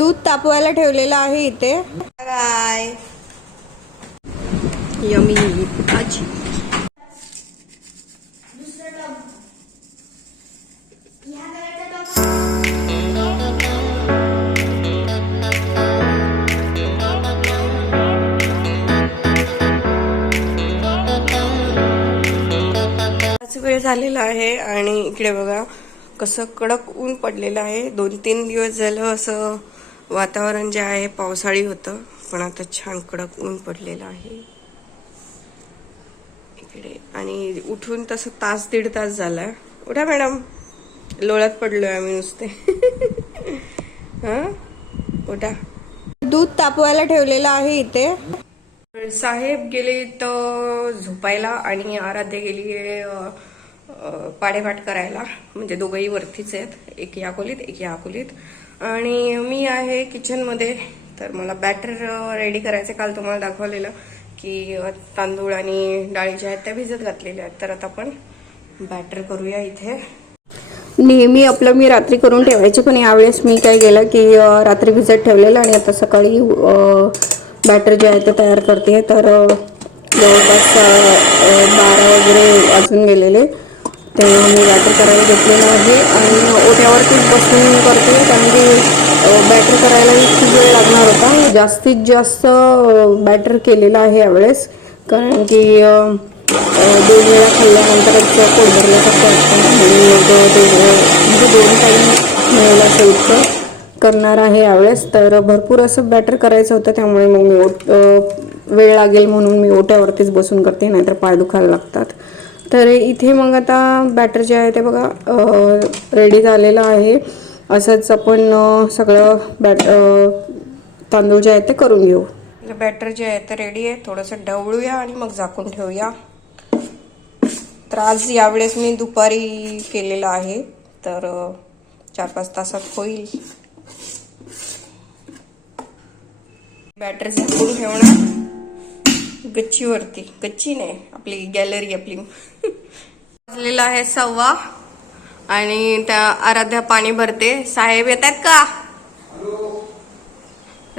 दूध तापवायला ठेवलेलं आहे इथे. काय यमी भाजी. वेळ झालेला आहे आणि इकडे बघा कसं कडक ऊन पडलेलं आहे. 2-3 दिवस झालं असं वातावरण जे आहे पावसाळी होतं, पण आता छान कडक ऊन पडलेलं आहे इकडे. आणि उठून तसं 1-1.5 तास झालाय. उठा मॅडम, लोळत पडलोय आम्ही नुसते. हा उठा. दूध तापवायला ठेवलेलं आहे इथे. साहेब गेले तर झोपायला आणि आराध्या गेली पाडेपाठ करायला. म्हणजे दोघंही वरतीच आहेत, एक या खोलीत एक या खोलीत. आणि मी आहे किचन मध्ये. तर मला बॅटर रेडी करायचं. काल तुम्हाला दाखवलेलं की तांदूळ आणि डाळी ज्या आहेत त्या भिजत घातलेल्या आहेत. तर आता आपण बॅटर करूया इथे. नेहमी आपलं मी रात्री करून ठेवायची, पण यावेळेस मी काय केलं की रात्री भिजत ठेवलेलं आणि आता सकाळी बॅटर जे आहे ते तयार करते. तर जवळपास 12 वगैरे वाजून गेलेले, तेव्हा मी बॅटर करायला घेतलेलं आहे. आणि ओट्यावरतीच बसून करते, कारण की बॅटर करायला खूप वेळ लागणार होता. जास्तीत जास्त बॅटर केलेलं आहे यावेळेस, कारण की 2 वेळा खाल्ल्यानंतरच पोट भरल्यासारखं असतं. म्हणून मग म्हणजे 2 टाईम मिळेल असं इतकं करणार आहे यावेळेस. तर भरपूर असं बॅटर करायचं होतं, त्यामुळे मग मी वेळ लागेल म्हणून मी ओट्यावरतीच बसून करते, नाहीतर पाय दुखायला लागतात. तर इथे मग आता बॅटर जे आहे ते बघा रेडी झालेलं आहे. असंच आपण सगळं तांदूळ जे आहे ते करून घेऊ. बॅटर जे आहे ते रेडी आहे. थोडंसं ढवळूया आणि मग झाकून ठेवूया. तर आज यावेळेस मी दुपारी केलेलं आहे, तर 4-5 तासात होईल. बॅटर झाकून ठेवणार गच्चीवरती. गच्ची नाही, आपली गॅलरी आपली. वाजलेला आहे 1:15 आणि त्या आराध्या पाणी भरते. साहेब येत आहेत का?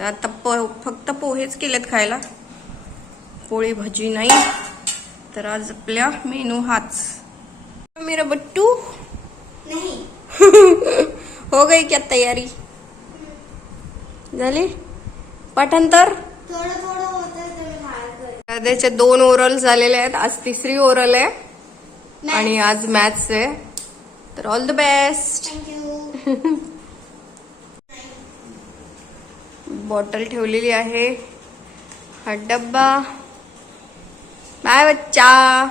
आता फक्त पोहेच केलेत खायला, पोळी भाजी नाही. तर आज आपल्या मेनू हाच. मेरा बट्टू नहीं. हो गई क्या तयारी झाली? पाठांतर त्याचे 2 ओरल झालेले आहेत. आज 3री ओरल आहे आणि आज मॅथ्स आहे. तर ऑल द बेस्ट. बॉटल ठेवलेली आहे, हा डब्बा. बाय बच्चा,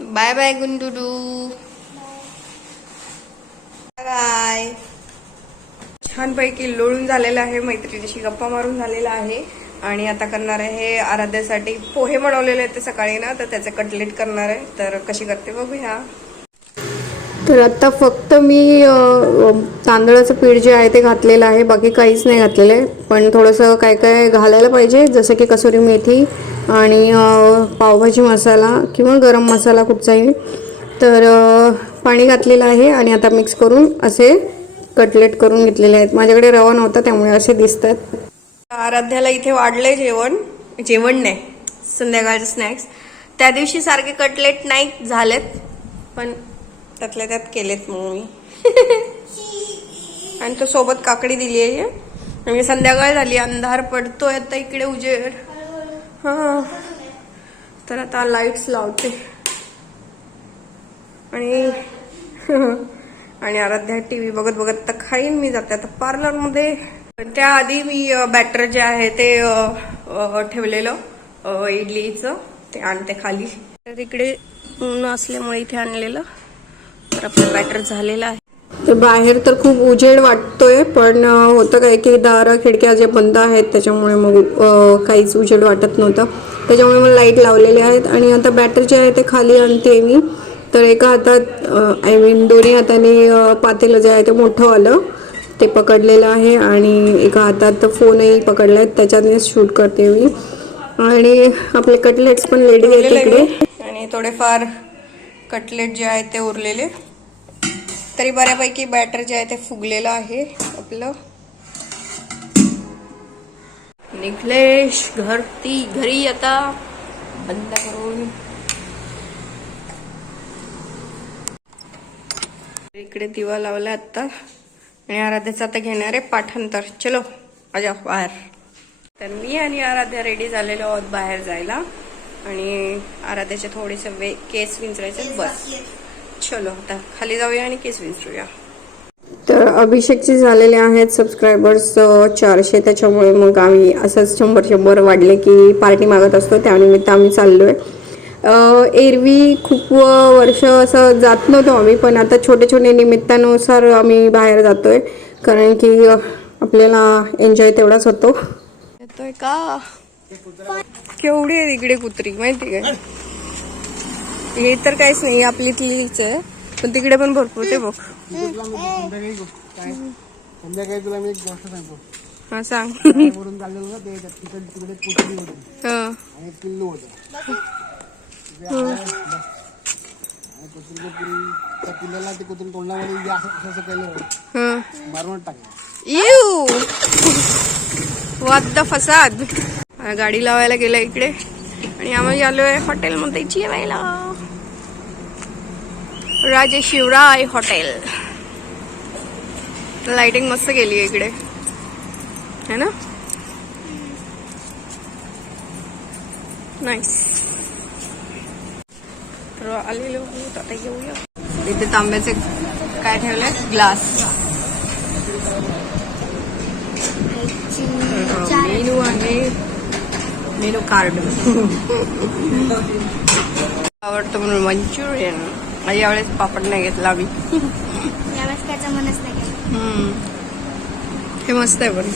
बाय बाय गुंडुडू. बाय. छानपैकी लोळून झालेला आहे, मैत्रिणीशी गप्पा मारून झालेला आहे. आणि आता करणार आहे आराध्यासाठी पोहे बनवलेले आहेत ते सकाळी ना, तर त्याचे कटलेट करणार आहे. तर कशी करते बघूया. तर आता फक्त मी तांदळाचं पीठ जे आहे ते घातलेलं आहे, बाकी काहीच नाही घातलेलं आहे. पण थोडंसं काय काय घालायला पाहिजे, जसं की कसुरी मेथी आणि पावभाजी मसाला किंवा गरम मसाला कुठचाही. तर पाणी घातलेलं आहे आणि आता मिक्स करून असे कटलेट करून घेतलेले आहेत. माझ्याकडे रवा नव्हता त्यामुळे असे दिसतात. आराध्याला इथे वाढलंय जेवण नाही, संध्याकाळचे स्नॅक्स. त्या दिवशी सारखे कटलेट नाही झालेत, पण त्यातल्या त्यात केलेत मग मी. आणि तो सोबत काकडी दिली आहे. म्हणजे संध्याकाळ झाली, अंधार पडतोय आता इकडे, उजेड. हा, तर आता लाईट्स लावते आणि आणि आराध्या टीव्ही बघत बघत तर खाईन. मी जाते आता पार्लर मध्ये. त्याआधी मी बॅटर जे आहे ते ठेवलेलं इडलीचं, ते आणते खाली. तर तिकडे ऊन असल्यामुळे इथे आणलेलं. तर आपलं बॅटर झालेलं आहे. तर बाहेर तर खूप उजेड वाटतोय, पण होतं काय की दारं खिडक्या जे बंद आहेत त्याच्यामुळे मग काहीच उजेड वाटत नव्हतं. त्याच्यामुळे मग लाईट लावलेले आहेत. आणि आता बॅटर जे आहे ते खाली आणते मी. तर एका हातात दोन्ही हाताने पातेलं जे आहे ते मोठं आलं ते पकडलेलं आहे आणि एका हातात फोनही पकडलाय, त्याच्याने शूट करते मी. आणि आपले कटलेट्स पण रेडी आहेत तिकडे. आणि थोडेफार कटलेट जे आहे ते उरलेले. तरी बऱ्यापैकी बॅटर जे आहे ते फुगलेलं आहे आपलं. निखिलेश घरी आता बंद करून. इकडे दिवा लावला आता आणि आराध्याचं आता घेणार आहे पाठांतर. चलो आजा बाहेर. तर मी आणि आराध्या रेडी झालेलो आहोत बाहेर जायला आणि आराध्याचे थोडेसे केस विंचरायचे बस. चलो आता खाली जाऊया आणि केस विंचरूया. तर अभिषेकचे झालेले आहेत सबस्क्रायबर्स 400, त्याच्यामुळे मग आम्ही असंच 100 वाढले की पार्टी मागत असतो. त्यानिमित्त आम्ही चाललोय. एरवी खूप वर्ष असं जात नव्हतो आम्ही, पण आता छोटे छोटे निमित्तानुसार आम्ही बाहेर जातोय कारण की आपल्याला एन्जॉय तेवढाच होतो. येतोय का? केवढी आहे तिकडे कुत्री माहिती काय? हे तर काहीच नाही, आपली तिलीच आहे, पण तिकडे पण भरपूर. ते बघ. संध्याकाळी तुला मी एक गोष्ट सांगतो. हा सांग. वरून चाललेलो ना ते तिकडे कुत्री होती आणि एक पिल्लू होतं. त्या पिल्लाला ते कुत्रून तोंडामध्ये असं केलं, मारून टाकलं. यू वाद फसाद. गाडी लावायला गेला इकडे आणि आम्ही आलोय हॉटेलमध्ये जेवायला. राजे शिवराय हॉटेल. लाइटिंग मस्त केली आहे इकडे, है ना? नाईस. तर आलेलो आता येऊया. इथे तांब्याचे काय ठेवलंय? ग्लास. मेनू आहे, मेनू कार्ड. आवडतं म्हणून मंचुरियन. यावेळेस पापड नाही घेतला आम्ही. यावेळेस त्याचा मनच नाही केला. हे मस्त आहे पण.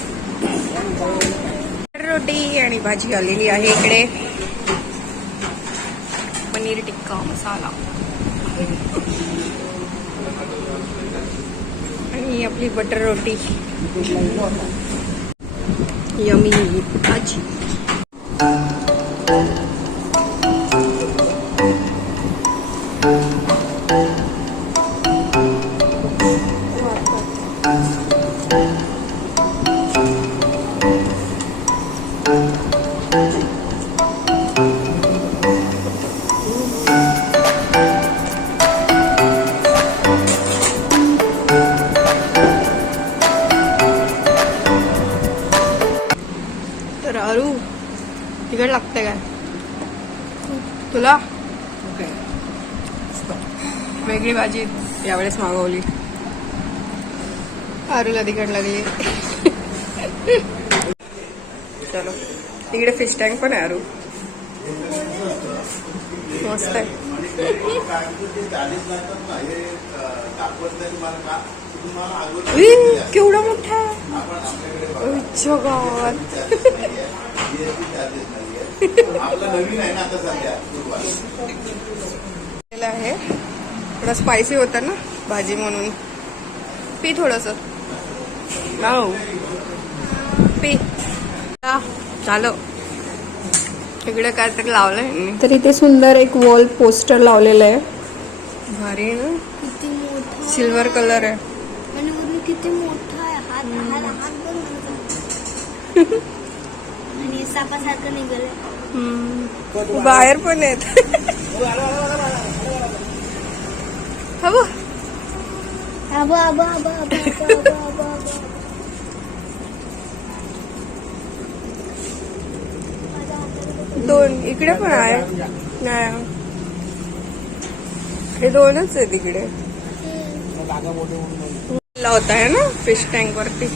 रोटी आणि भाजी आलेली आहे इकडे. पनीर टिक्का मसाला आणि आपली बटर रोटी. यमी भाजी. तर अरू तिकड लागतंय काय तुला? वेगळी भाजी यावेळेस मागवली. अरूला तिकड लागली. चलो तिकडे फिश टँक पण आहे अरू. मस्त आहे. केवढा मोठा जगात. आहे थोडा स्पायसी होता ना भाजी म्हणून. पी थोडस. पी. झालं. इकडे काय तरी लावलंय. तर इथे सुंदर एक वॉल पोस्टर लावलेलं आहे. भारी ना. किती मोठा सिल्वर कलर आहे. आणि वरून किती मोठा आहे. हात आणि सापासारखं निघालंय. बाहेर पण आहेत. हवं. आबा आबा आबा आबा आबा आबा आबा. दोन इकडे पण आहे. नाही हे दोनच आहे तिकडे. होता है ना फिश टँक वरती.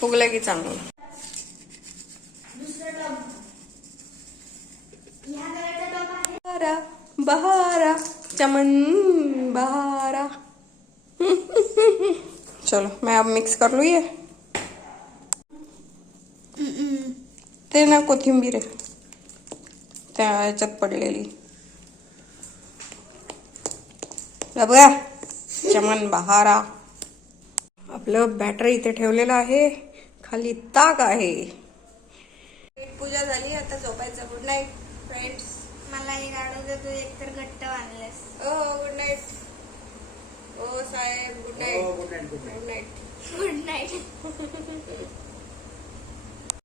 फुगलं की चांगलं. बहारा बहारा चमन बहारा. चलो मैं अब मिक्स कर लूँ ये. ते ना कोथिंबीर आहे त्या ह्याच्यात पडलेली. बघा चमन बहारा. आपलं बॅटर इथे ठेवलेलं आहे, खाली ताक आहे. पूजा झाली, आता झोपायचं. Good night friends. मला एक आठवतं तू एकतर घट्ट बांधलेस. ओ गुड नाईट. ओ साहेब good night. Good night. Good night. Good night.